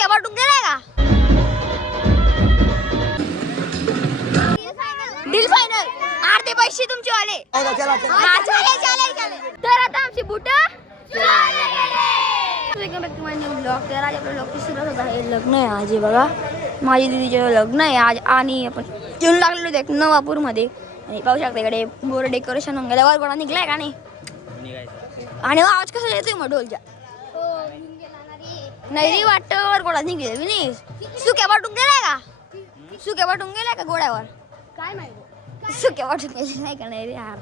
सुक्या वाटून गेलाय का? Deal final. अर्धे पैसे तुमचे वाले. तर आता आमची बुट लग्न आहे आज बघा. माझी दीदीचे लग्न आहे आज आणि आपण येऊन लागलेलो एक नवापूर मध्ये आणि पाहू शकता इकडे बोर डेकोरेशन होऊन गेल्यावर गोळा निघलाय का नाही. आणि आवाज कसा येतोय मग ढोलच्या नाही वाटत वर गोळा निघले नाही. सुक्या वाटून गेलाय का? सुक्या वाटून गेलाय का गोळ्यावर? काय माहिती सुक्या वाटून गेले नाही का नाही रे यार.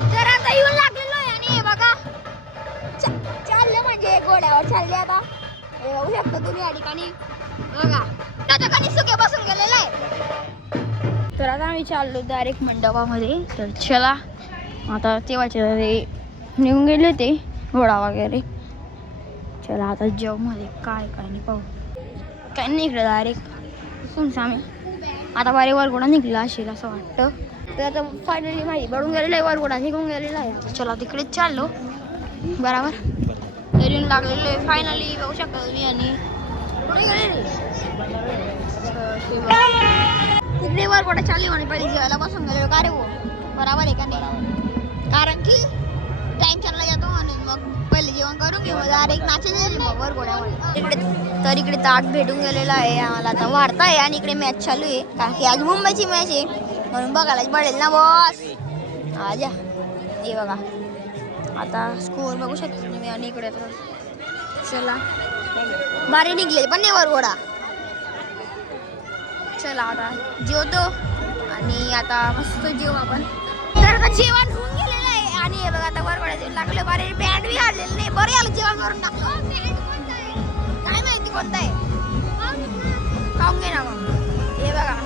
तर आता येऊन लागलेलो आहे आणि बघा चालले म्हणजे गोळ्यावर चालले आता. हे बघू शकता तुम्ही या ठिकाणी बघा त्याच्या खाली सुके बसून गेलेला आहे. तर आता आम्ही चाललो डायरेक्ट मंडपामध्ये. तर चला आता तेव्हाचे निघून गेले होते घोडा वगैरे. चला आता जेवमध्ये काय काय नाही पाहू. काय नाही इकडे डायरेक्ट सुनसामे आता बारे वरगोडा निघला असेल असं वाटतं. तर आता फायनली माहिती पडून गेलेला आहे वरगोडा निघून गेलेला आहे. चला तिकडेच चाललो बरोबर. तरी लागलेलो आहे फायनली बघू शकता तुम्ही. आणि पुढे गेले तिकडे वरगोडा चालली म्हणे पहिले जेवायला बसून गेलो का रे हो. बरोबर आहे का नाही? कारण की टाइम चालला जातो आणि मग पहिले जेवण करून घेऊ डायरेक्ट नाचायचं मग वरगोड्यावर. तर इकडे ताट भेटून गेलेला आहे आम्हाला. आता वाढता आहे आणि इकडे मॅच चालू आहे कारण की आज मुंबईची मॅच आहे म्हणून बघायलाच पडेल ना बॉस. आजा हे बघा आता स्कोअर बघू शकता तुम्ही. आणि इकडे चला बारे निघले पण नाही वरगोडा. चला आता जेवतो आणि आता मस्त जेवू आपण. तर आता जेवण होऊन गेलेलं आहे आणि हे बघा आता वरगोड्याचे लागले बारे बँड बी काढलेलं नाही. बरं याला जेवण करून टाकलं. काय माहिती कोणता आहे खाऊन घे ना मग. हे बघा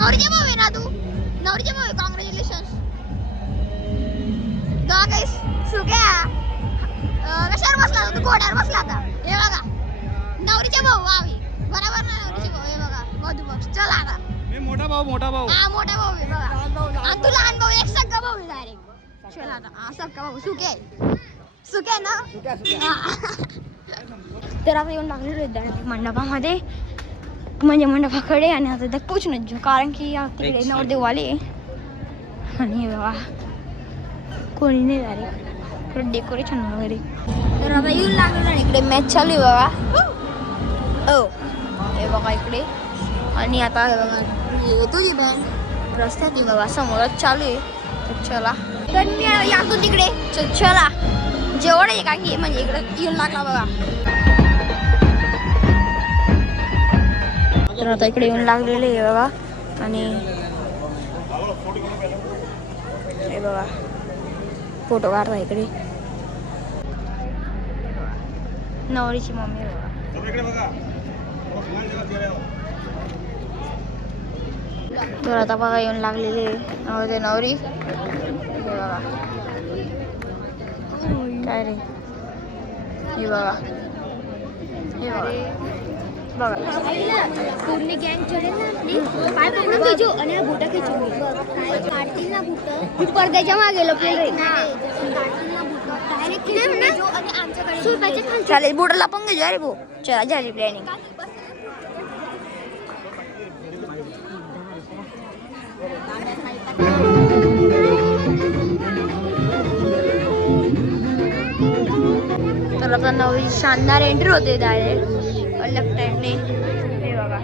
नवरीचे भाऊ आहे ना तू. नवरीचे भाऊ आहे. कॉंग्रॅच्युलेशन गाईस. सुक्या कशावर बसला तू? घोड्यावर बसला आता. हे बघा नवरीचे भाऊ आम्ही बरोबर ना. नवरीचे भाऊ हे बघा मधुपक्ष. चला आता मी मोठा भाऊ हा मोठा भाऊ आहे बघा. आणि तू लहान भाऊ एक सगळा भाऊ आहे डायरेक्ट. चला आता हा सगळा भाऊ सुके सुके ना. तर आता येऊन लागलेलो डायरेक्ट मंडपामध्ये म्हणजे मंडपाकडे. आणि आता पोचूनच घेऊ कारण की तिकडे नवरदेव आले आणि बघा कोणी नाही डायरेक्ट डेकोरेशन वगैरे. तर आता येऊन लागलेलं आणि इकडे मॅच चालू आहे बघा. हो हे बघा इकडे. आणि आता हे बघा येतो ती बँड रस्त्यात ती बघा समोरच चालू आहे. तर चला तर मी यातो तिकडे. चला जेवढ आहे का की म्हणजे इकडे येऊन लागला बघा. तर आता इकडे येऊन लागलेले आहे बघा. आणि हे बघा फोटो काढता इकडे नवरीची मम्मी बघा. तर आता बघा येऊन लागलेले नवरदेव नवरी. हे बघा काय रे हे बघा. हे बघा पूर्ण गँग चढेल ना आपली. काय पूर्ण खिचू आणि बुटा खिचू काढतील ना बुट पडद्याच्या मागे लपलेलं काढतील ना बुट डायरेक्ट खिचू आणि आमच्याकडे सुरपाचे खाली. चालेल बुटाला पण घेऊ. अरे भाऊ चला झाली प्लॅनिंग. तर आता नवी शानदार एंट्री होते डायरेक्ट लेफ्ट हँडने. हे बघा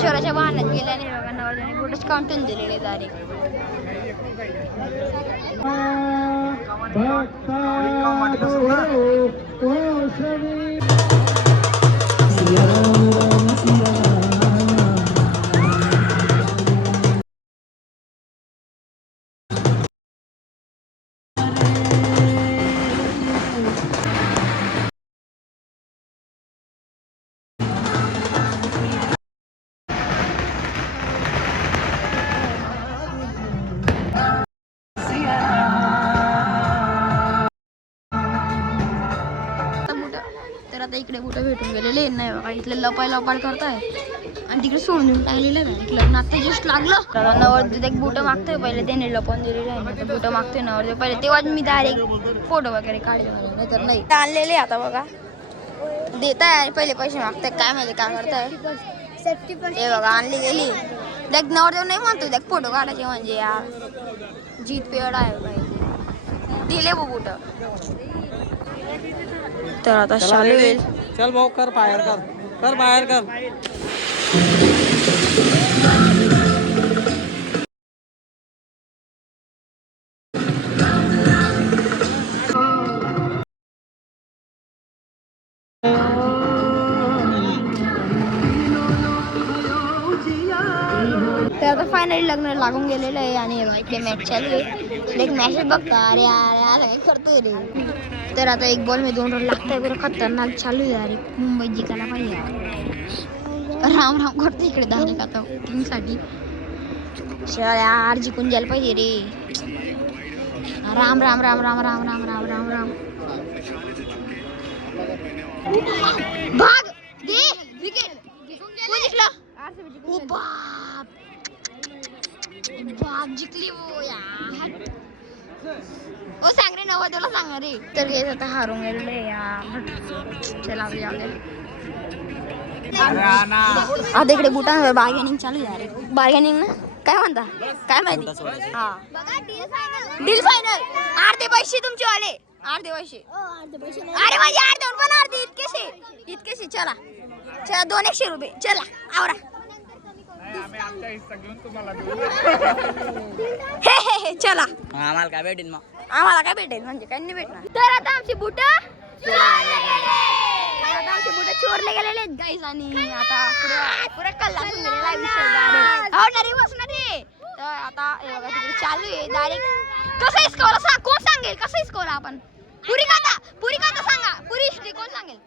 शहराच्या वाहनात गेल्याने बघा नवरदेवाने फोटोच काढून दिलेले डायरेक्ट. इकडे कुठे भेटून गेलेले नाही बघा. इथले लपाय लपाड करताय आणि तिकडे सोडून देऊन टाकलेलं आहे. लग्न आता जस्ट लागलं. नवरदेव एक बुट मागतोय, पहिले त्याने लपवून दिलेले आहे. बुट मागतोय नवरदेव पहिले, तेव्हाच मी डायरेक्ट फोटो वगैरे काढले मला, नाही तर नाही. आणलेले आता बघा देताय आणि पहिले पैसे मागताय. काय माहिती काय करताय. हे बघा आणली गेली. देख नवरदेव नाही म्हणतो देख फोटो काढायचे म्हणजे यार जीत पेड आहे बाई. दिले बुट तर आता चालू होईल. चल भाऊ कर बाहेर कर बाहेर कर. तर आता फायनली लग्न लागून गेलेलं आहे आणि इकडे मॅच चालू आहे. एक मॅच बघता अरे अरे आता काय करतोय रे. तर आता एक बॉल मी 2 रन लागतंय. बरं खतरनाक चालू आहे अरे. मुंबई जिंकायला पाहिजे. राम राम करतो इकडे धावणे आता टीमसाठी. यार जिंकून जायला पाहिजे रे. राम राम राम राम राम राम राम राम राम. भाग दे विकेट. कोण जिंकलं? ओ बाप बाप जिंकली वो यार. ओ सांग रे नवरदेवला सांग रे. तर हे आता हारून गेलेलं आहे यार. चला आता इकडे बुटांवर बार्गेनिंग चालू आहे. बार्गेनिंग ना काय म्हणता काय माहिती. हा डील फायनल. अर्धे पैसे तुमचे वाले. अर्धे पैसे. अरे माझे अर्धे पण अर्धे इतकेसे चला चला 200 रुपये. चला आवरा. हे चला आम्हाला काय भेटेल मग. आम्हाला काय भेटेल म्हणजे काही नाही भेटणार. तर आता आमची बुट चोरले गेलेले गाईस आणि आता पुरा कल्ला गेलेला विषय बसणार रे. तर आता हे बघा तिकडे चालू आहे डायरेक्ट. कसं स्कोर सांग कोण सांगेल कसं स्कोर आपण. पुरी काता सांगा. पुरी हिस्ट्री कोण सांगेल.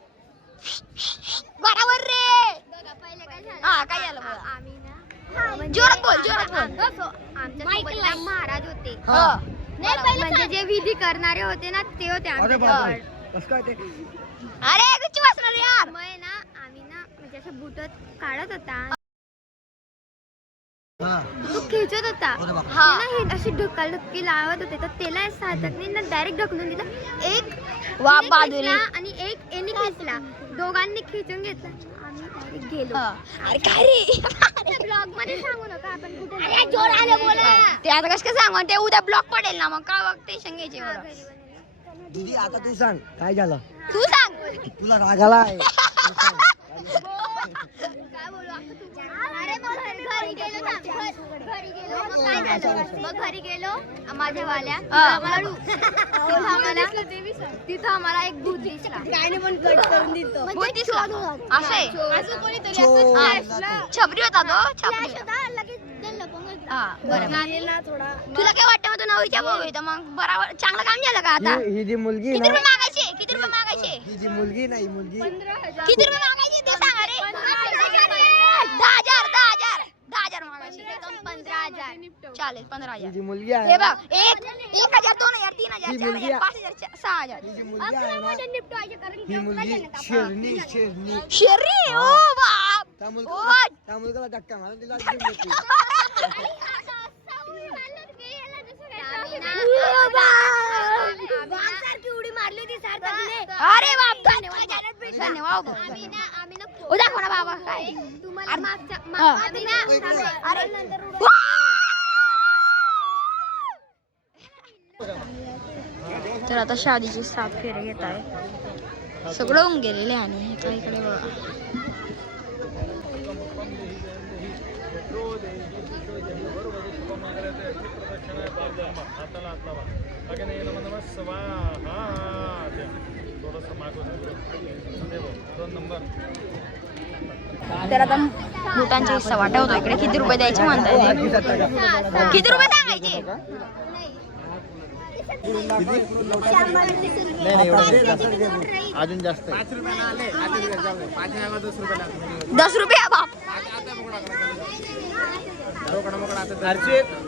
बरोबर रे. हा काय झालं बघा. जोरात बोल. आमच्या महाराज होते म्हणजे जे विधी करणारे होते ना ते होते आमच्या. अरे गुच्ची वाचणार यार. मग ना आम्ही ना म्हणजे असं बुट काढत होता. तो खेचत होता ते ना. हे अशी ढकलढक्की लावत होते तर त्याला सातकने ना डायरेक्ट ढकलून दिलं. एक वा बहादुरी. आणि एक एनी खेचला. दोघांनी खेचून घेतला. आम्ही डायरेक्ट गेलो. अरे काय रे ब्लॉग मध्ये सांगू नका आपण कुठे. अरे जोराने बोला. ते आता कसं सांग ते उद्या ब्लॉक पडेल ना. मग काय टेन्शन घ्यायचे एवढं. दीदी आता तू सांग काय झालं. तू सांग तुला राग आलाय. काय बोलू आता तू. अरे मग घरी गेलो ना. घरी गेलो मग काय झालं. मग घरी गेलो माझ्या वाल्या तिथं आम्हाला एक भूत दिसला. भूत दिसला असे छपरी होता तो. छपरी तुला काय वाटतं मग तू नवरीच्या भाऊ तर मग बरोबर चांगलं काम झालं का आता. ही जी मुलगी किती रुपये मागायचे. किती रुपये मागायचे. ही जी मुलगी नाही मुलगी किती रुपये मागायचे ते सांगा रे. 10,000 मागायचे. 15,000 चालेल 15,000. जी मुलगी आहे हे बघ 1,000 2,000 3,000 4,000 5,000 6,000. ही जी मुलगी आहे ना ही मुलगी शेरणी शेरी ओ बाप. त्या मुलगाला धक्का मारून तिला घेऊन घेतली. उडी मारली ती अरे बाप धन्यवाद. उद्या कोणा बाबा काय तुम्हाला अरे तर आता शादीची 7 फेरे घेत आहे. सगळं होऊन गेलेले आणि इकडे बघा. तर आता बुटांची सवाटा होतो इकडे. किती रुपये द्यायचे म्हणताय. किती रुपये सांगायचे. अजून जास्त 10 रुपये बाप.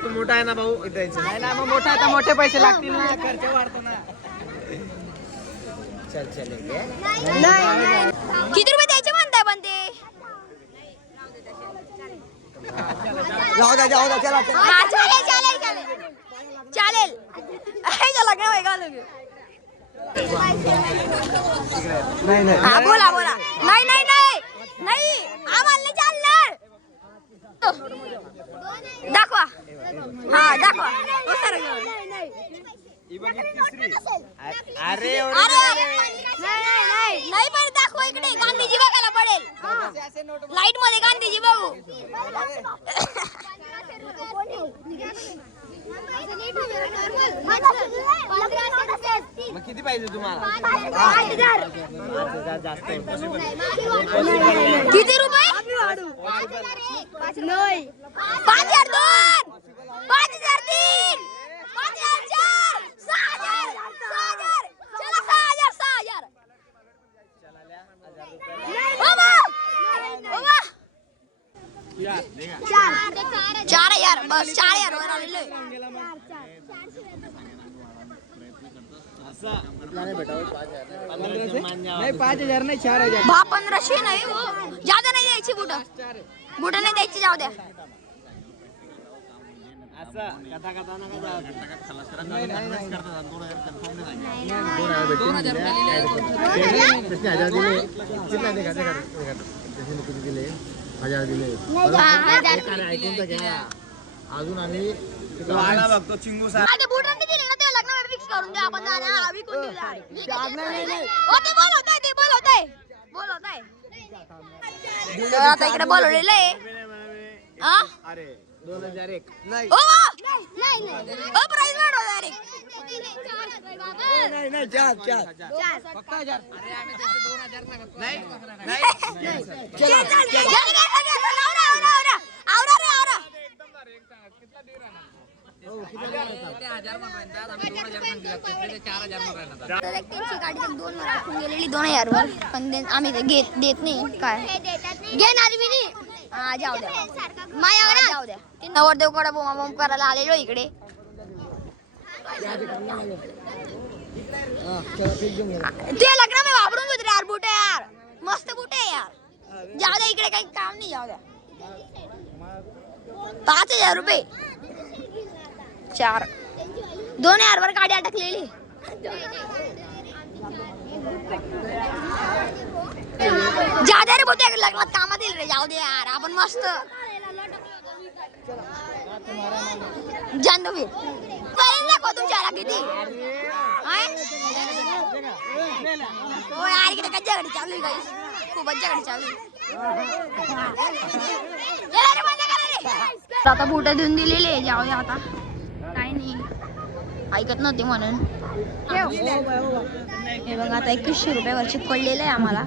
तू मोठा आहे ना भाऊ नाही ना. मग मोठा आहे तर मोठे पैसे लागतील ना. खर्च वाढतो ना. चल जाऊ द्या चला चला. हा चालेल चालेल चालेल चालेल लग्न आहे का लगे नाही नाही हा बोला बोला नाही नाही नाही नाही आम्हाला नाही चालणार दाखवा हा दाखवा अरे नाही पण दाखवा इकडे गांधीजी बघायला पडेल लाईट मध्ये गांधीजी बघू किती पाहिजे तुम्हाला? किती रुपये 5,002 5,003 5,004 6,000 चला 6,000 चार यार बस 4,000 वर आलेलो आहे. नाही 5,000 नाही 4,000. 1500 नाही हो ज्यादा नाही द्यायची बुट नाही द्यायची जाऊ द्या अजून आम्ही बघतो चिंगू आता बुटांनी दिले ना ते लग्नाला फिक्स करून द्या आपण आम्ही कोण दिला हो ते बोलवताय आता इकडे बोलवलेलं आहे हा अरे 2001 नाही ओ प्राइस वाढव डायरेक्ट नाही 4 पक्का 4 नाही गाडी 2,000 वर पण आम्ही देत नाही काय घेणार मी नाही हा जाऊ द्या मायावर जाऊ द्या ते नवरदेव कडे बोंबाबोंब करायला आलेलो इकडे ते लग्न मी वापरून घेतो यार बुट यार मस्त बुट आहे यार जाऊ द्या इकडे काही काम नाही जाऊ द्या 5,000 रुपये 4 2,000 वर गाडी अटकलेली जाऊ दे रे बोलते लग्नात कामात येईल रे जाऊ दे यार आपण मस्त जान्हवी दाखव तुमच्याला किती हो यार इकडे कच्च्या गाडी चालू आहे गाईस खूपच गाडी चालू आता बुट देऊन दिलेले जाऊ दे आता काही नाही ऐकत नव्हते म्हणून हे बघा आता 2100 रुपयावर चिपकडलेलं आहे आम्हाला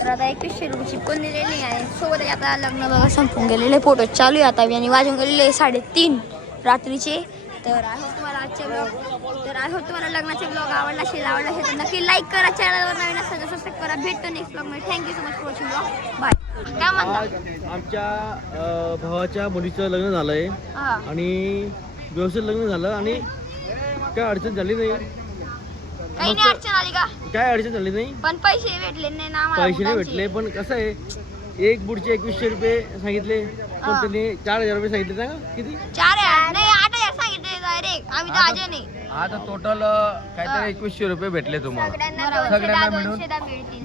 तर आता 2100 रुपये चिपकून दिलेले आहे सोबत आता लग्न बघा संपून गेलेले फोटो चालू आहे आता आणि वाजून गेलेले 3:30 रात्रीचे तर आय होप तुम्हाला आजचे ब्लॉग तुम्हाला लग्नाचे ब्लॉग आवडला असेल तर नक्की लाईक करा चॅनलवर नवीन असेल तर सबस्क्राईब करा भेटतो नेक्स्ट ब्लॉग मध्ये thank you so much for watching blog bye काय म्हणता आमच्या भावाच्या मुलीचं लग्न झालंय आणि व्यवस्थित लग्न झालं आणि काय अडचण झाली नाही काही नाही अडचण आली का काय अडचण झाली नाही पण पैसे भेटले नाही ना आम्हाला पैसे नाही भेटले पण कसं आहे एक बुटचे 2,100 रुपये सांगितले पण त्यांनी 4,000 रुपये सांगितले ना किती 4,000 नाही 8,000 सांगितले डायरेक्ट आम्ही तर आजे नाही आता टोटल काहीतरी 2,100 रुपये भेटले तुम्हाला सगळ्यांना 200 मिळतील